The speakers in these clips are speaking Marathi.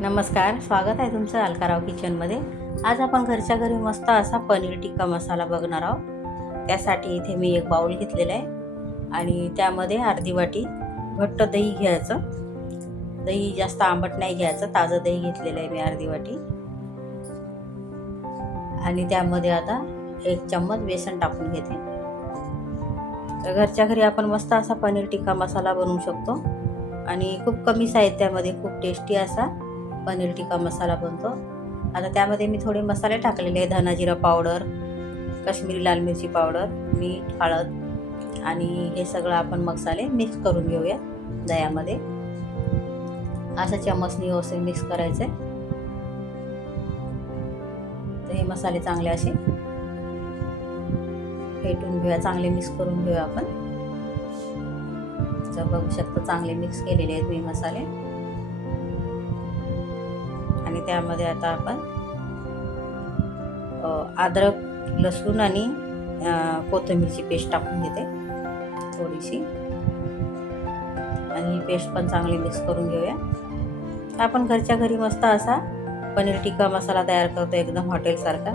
नमस्कार, स्वागत आहे तुमचं अलकाराव किचनमध्ये. आज आपण घरच्या घरी मस्त असा पनीर टिक्का मसाला बघणार आहोत. त्यासाठी इथे मी एक बाउल घेतलेला आहे आणि त्यामध्ये अर्धी वाटी घट्ट दही घ्यायचं. दही जास्त आंबट नाही घ्यायचं, ताजं दही घेतलेलं आहे मी अर्धी वाटी. आणि त्यामध्ये आता 1 चम्मच बेसन टाकून घेते. तर घरच्या घरी आपण मस्त असा पनीर टिक्का मसाला बनवू शकतो आणि खूप कमी साहित्यामध्ये खूप टेस्टी असा पनीर टिक्का मसाला बनतो. आता त्यामध्ये मी थोडे मसाले टाकलेले आहे. धना जिरा पावडर, काश्मीरी लाल मिरची पावडर, मीठ, हळद आणि हे सगळं आपण मसाले मिक्स करून घेऊया दह्यामध्ये. असं चम्मचनी व्यवस्थित मिक्स करायचे. तर हे मसाले चांगले असे फेटून घेऊया, चांगले मिक्स करून घेऊया आपण. तर बघू शकता चांगले मिक्स केलेले आहेत मी मसाले. आणि त्यामध्ये आता आपण अद्रक, लसूण आणि कोथिंबीरची पेस्ट टाकून घेते थोडीशी. आणि ही पेस्ट पण चांगली मिक्स करून घेऊया. आपण घरच्या घरी मस्त असा पनीर टिक्का मसाला तयार करतो, एकदम हॉटेलसारखा.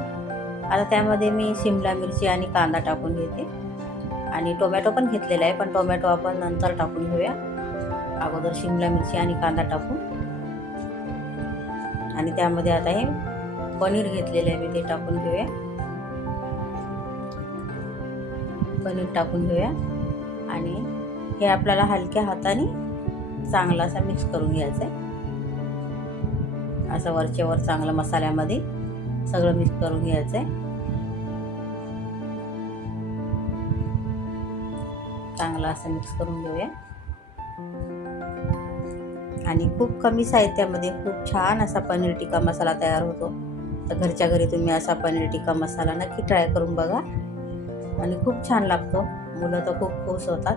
आता त्यामध्ये मी शिमला मिरची आणि कांदा टाकून घेते आणि टोमॅटो पण घेतलेला आहे, पण टोमॅटो आपण नंतर टाकून घेऊया. अगोदर शिमला मिरची आणि कांदा टाकून आणि त्यामध्ये आता हे पनीर घेतलेलं आहे मी, ते टाकून घेऊया. पनीर टाकून घेऊया आणि हे आपल्याला हलक्या हाताने चांगला असा मिक्स करून घ्यायचं आहे. असं वरच्यावर चांगलं मसाल्यामध्ये सगळं मिक्स करून घ्यायचं आहे. चांगलं असं मिक्स करून घेऊया. आणि खूप कमी साहित्यामध्ये खूप छान असा पनीर टिक्का मसाला तयार होतो. तर घरच्या घरी तुम्ही असा पनीर टिक्का मसाला नक्की ट्राय करून बघा आणि खूप छान लागतो. मुलं तर खूप खुश होतात.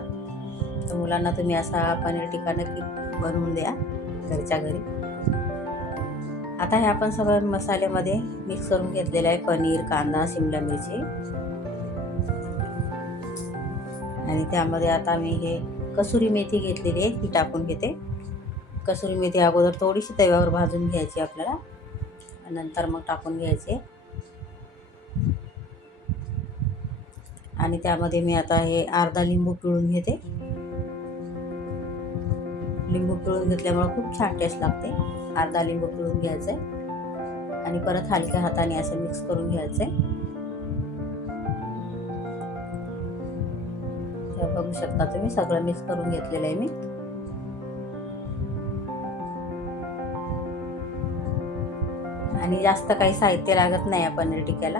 तर मुलांना तुम्ही असा पनीर टिक्का नक्की बनवून द्या घरच्या घरी. आता हे आपण सगळं मसाल्यामध्ये मिक्स करून घेतलेलं आहे, पनीर, कांदा, शिमला मिरची. आणि त्यामध्ये आता मी हे कसुरी मेथी घेतलेली आहे, ती टाकून घेते. कसुरी मेथी अगोदर थोडीशी तव्यावर भाजून घ्यायची आपल्याला, नंतर मग टाकून घ्यायचे. आणि त्यामध्ये मी आता हे अर्धा लिंबू पिळून घेते. लिंबू पिळून घेतल्यामुळे खूप छान टेस्ट लागते. अर्धा लिंबू पिळून घ्यायचं आहे आणि परत हलक्या हाताने असं मिक्स करून घ्यायचं आहे. तर बघू शकता तुम्ही सगळं मिक्स करून घेतलेलं आहे मी. आणि जास्त काही साहित्य लागत नाही या पनीर टिक्क्याला.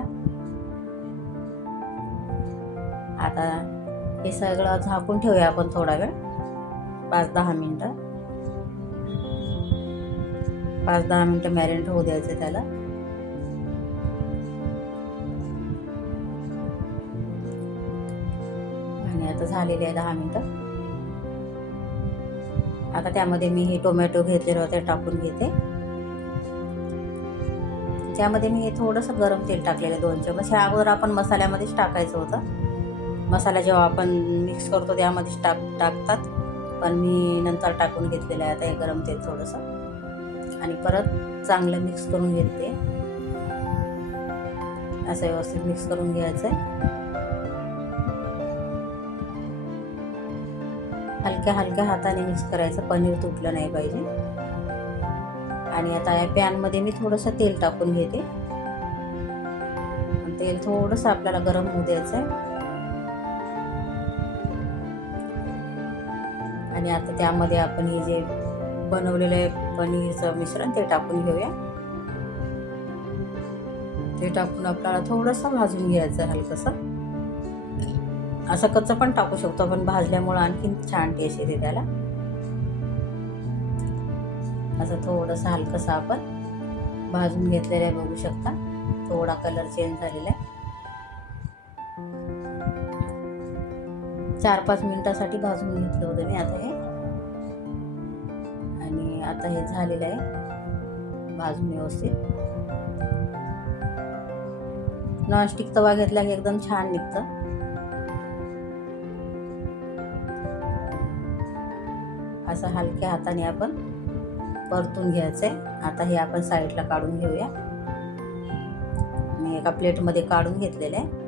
आता हे सगळं झाकून ठेवूया आपण थोडा वेळ, 5-10 मिनटं. 5-10 मिनटं मॅरिनेट होऊ द्यायचं त्याला. आणि आता झालेले आहे 10 मिनटं. आता त्यामध्ये मी हे टोमॅटो घेतलेले होते टाकून घेते. त्यामध्ये मी हे थोडंसं गरम तेल टाकलेलं 2 चमच. हे अगोदर आपण मसाल्यामध्येच टाकायचं होतं. मसाला जेव्हा आपण मिक्स करतो त्यामध्येच टाकतात, पण मी नंतर टाकून घेतलेलं आहे आता हे गरम तेल थोडंसं. आणि परत चांगलं मिक्स करून घेते. असं व्यवस्थित मिक्स करून घ्यायचं आहे. हलक्या हाताने मिक्स करायचं, पनीर तुटलं नाही पाहिजे. आणि आता या पॅनमध्ये मी थोडंसं तेल टाकून घेते. तेल थोडंसं आपल्याला गरम होऊ द्यायचं आहे. आणि आता त्यामध्ये आपण हे जे बनवलेलं पनीरचं मिश्रण ते टाकून घेऊया. ते टाकून आपल्याला थोडंसं भाजून घ्यायचं हलकंसं. असं कच्चं पण टाकू शकतो, पण भाजल्यामुळं आणखीन छान टेस्ट येते त्याला. असं थोडंसं हलकंसं आपण भाजून घेतलेलं आहे, बघू शकता. थोडा कलर चेंज झालेला आहे. 4-5 मिनिटासाठी भाजून घेतलं होतं मी आता हे. आणि आता हे झालेलं आहे भाजून व्यवस्थित. नॉनस्टिक तवा घेतला की एकदम छान निघतं. असं हलक्या हाताने आपण परतून घ्यायचं आहे. आता हे आपण साईडला काढून घेऊया. मी एका प्लेटमध्ये काढून घेतलेलं आहे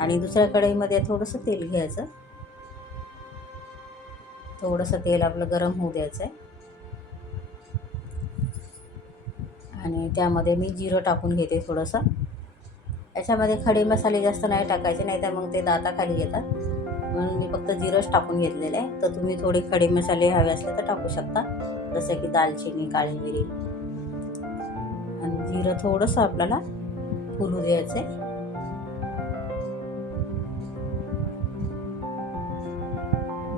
आणि दुसऱ्या कढईमध्ये थोडंसं तेल घ्यायचं. थोडंसं तेल आपलं गरम होऊ द्यायचं आहे आणि त्यामध्ये मी जिरं टाकून घेते थोडंसं. याच्यामध्ये खडे मसाले जास्त नाही टाकायचे, नाही तर मग ते दाताखाली येतात, म्हणून मी फक्त जिरंच टाकून घेतलेलं आहे. तर तुम्ही थोडे खडे मसाले हवे असले तर टाकू शकता, जसं की दालचिनी, काळी मिरी. आणि जिरं थोडंसं आपल्याला फुलू द्यायचं आहे.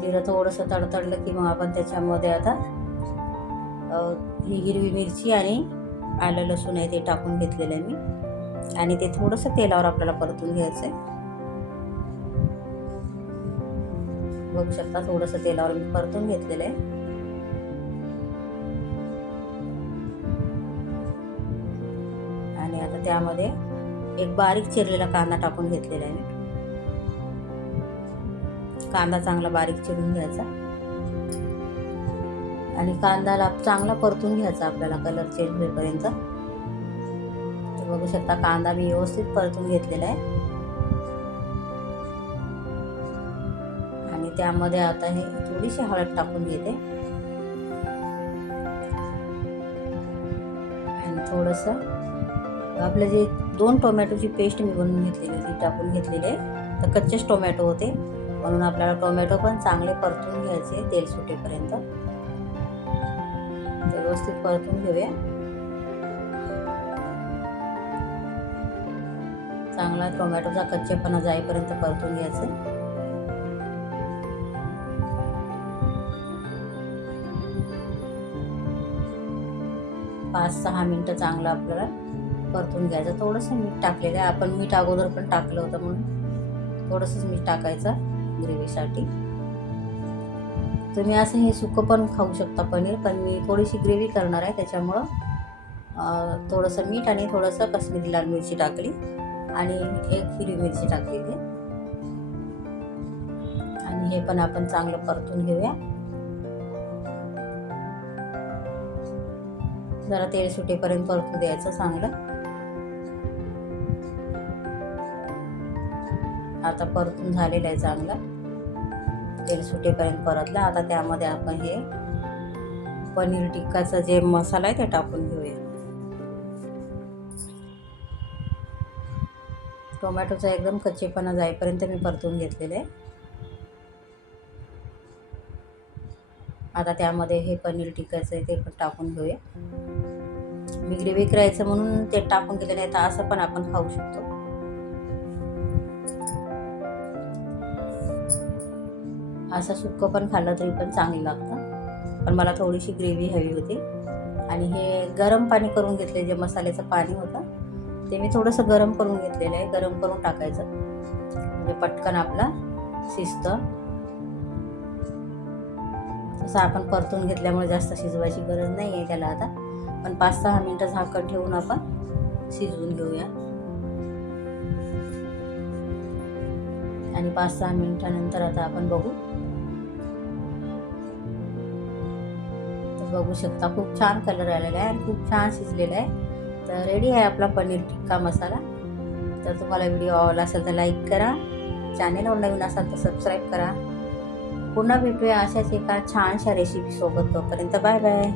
जिरं थोडंसं तडतडलं की मग आपण त्याच्यामध्ये आता ही हिरवी मिरची आणि आलं लसूण आहे ते टाकून घेतलेलं आहे मी, आणि ते थोडंसं तेलावर आपल्याला परतून घ्यायचं आहे. बघू शकता थोडंसं तेलावर मी परतून घेतलेलं आहे. आणि आता त्यामध्ये एक बारीक चिरलेला कांदा टाकून घेतलेला आहे मी. कांदा चांगला बारीक चिरून घ्यायचा आणि कांद्याला चांगला परतून घ्यायचा आपल्याला कलर चेंज होईपर्यंत. बघू शकता कांदा मी व्यवस्थित परतून घेतलेला आहे. आणि त्यामध्ये आता हे थोडीशी हळद टाकून घेते आणि थोडंसं आपलं जे 2 टोमॅटोची पेस्ट मी बनवून घेतलेली ती टाकून घेतलेली आहे. तर कच्चेच टोमॅटो होते, म्हणून आपल्याला टोमॅटो पण चांगले परतून घ्यायचे तेल सुटेपर्यंत. व्यवस्थित परतून घेऊया. चांगला टोमॅटोचा कच्चेपणा जाईपर्यंत परतून घ्यायचं. 5-6 मिनटं चांगलं आपल्याला परतून घ्यायचं. थोडंसं मीठ टाकलेलं आहे आपण, मीठ अगोदर पण टाकलं होतं म्हणून थोडंसंच मीठ टाकायचं ग्रेव्हीसाठी. तुम्ही असं हे सुकं पण खाऊ शकता पनीर, पण मी थोडीशी ग्रेव्ही करणार आहे त्याच्यामुळं थोडंसं मीठ आणि थोडंसं कश्मीरी लाल मिरची टाकली आणि एक हिरवी मिरची टाकलेली. आणि हे पण आपण चांगलं परतून घेऊया. जरा तेल सुटेपर्यंत परतू द्यायचं चांगलं. आता परतून झालेलं आहे चांगलं, तेल सुटेपर्यंत परतलं. आता त्यामध्ये आपण हे पनीर टिक्काचा जे मसाला आहे ते टाकून घेऊया. टोमॅटोचा एकदम कच्चेपणा जाईपर्यंत मी परतून घेतलेलं आहे. आता त्यामध्ये हे पनीर टिक्काचं ते पण टाकून घेऊया. मी ग्रेव्ही करायचं म्हणून ते टाकून घेतलं, नाही तर असं पण आपण खाऊ शकतो. असं सुक्कं पण खाल्लं तरी पण चांगलं लागतं, पण मला थोडीशी ग्रेव्ही हवी होती. आणि हे गरम पाणी करून घेतले, जे मसाल्याचं पाणी होतं ते मी थोडंसं गरम करून घेतलेलं आहे. गरम करून टाकायचं म्हणजे पटकन आपला शिजतं. तसं आपण परतून घेतल्यामुळे जास्त शिजवायची गरज नाही आहे त्याला आता, पण 5-6 मिनटं झाकण ठेवून आपण शिजवून घेऊया. आणि 5-6 मिनिटानंतर आता आपण बघू. तर बघू शकता खूप छान कलर आलेला आहे आणि खूप छान शिजलेला आहे. तर रेडी आहे आपला पनीर टिक्का मसाला. तर तुम्हाला व्हिडिओ आवडला असेल तर लाईक करा, चॅनेलवर नवीन असाल तर सबस्क्राईब करा. पुन्हा भेटूया अशाच एका छानशा रेसिपीसोबत. तोपर्यंत बाय बाय.